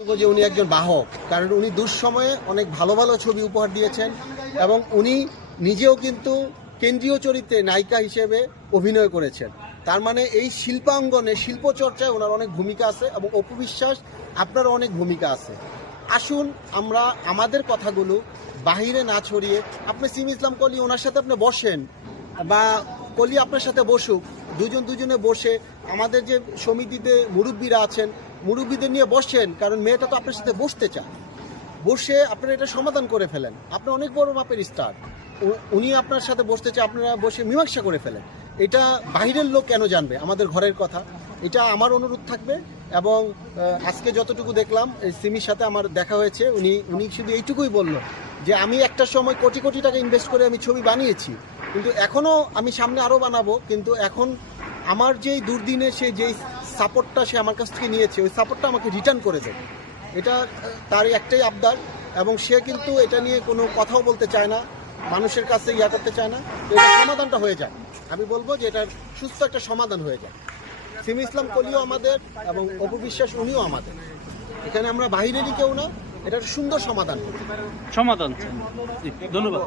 যে উনি একজন বাহক, কারণ উনি দুঃসময়ে অনেক ভালো ভালো ছবি উপহার দিয়েছেন এবং উনি নিজেও কিন্তু কেন্দ্রীয় চরিত্রে নায়িকা হিসেবে অভিনয় করেছেন। তার মানে এই শিল্পাঙ্গনে শিল্পচর্চায় ওনার অনেক ভূমিকা আছে এবং অপু বিশ্বাস আপনার অনেক ভূমিকা আছে। আসুন আমরা আমাদের কথাগুলো বাহিরে না ছড়িয়ে, আপনি সিম ইসলাম কলি ওনার সাথে আপনি বসেন বা কলি আপনার সাথে বসুক, দুজনে বসে আমাদের যে সমিতিতে মুরব্বীরা আছেন মুরব্বীদের নিয়ে বসেন, কারণ মেয়েটা তো আপনার সাথে বসতে চায়, বসে আপনারা এটা সমাধান করে ফেলেন। আপনি অনেক বড় মাপের স্টার, উনি আপনার সাথে বসতে চায়, আপনারা বসে মীমাংসা করে ফেলেন। এটা বাহিরের লোক কেন জানবে আমাদের ঘরের কথা? এটা আমার অনুরোধ থাকবে। এবং আজকে যতটুকু দেখলাম সিমির সাথে আমার দেখা হয়েছে, উনি শুধু এইটুকুই বলল যে আমি একটা সময় কোটি কোটি টাকা ইনভেস্ট করে আমি ছবি বানিয়েছি, কিন্তু এখনও আমি সামনে আরও বানাবো, কিন্তু এখন আমার যেই দুর্দিনে সে যেই সাপোর্টটা সে আমার কাছ থেকে নিয়েছে ওই সাপোর্টটা আমাকে রিটার্ন করে দেবে। এটা তার একটাই আবদার এবং সে কিন্তু এটা নিয়ে কোনো কথাও বলতে চায় না, মানুষের কাছে করতে চায় না। তো এটা সমাধানটা হয়ে যায়, আমি বলবো যে এটার সুস্থ একটা সমাধান হয়ে যায়। সিমি ইসলাম কলিও আমাদের এবং অপু বিশ্বাস উনিও আমাদের, এখানে আমরা বাহিরেরই কেউ না, এটার সুন্দর সমাধান। ধন্যবাদ।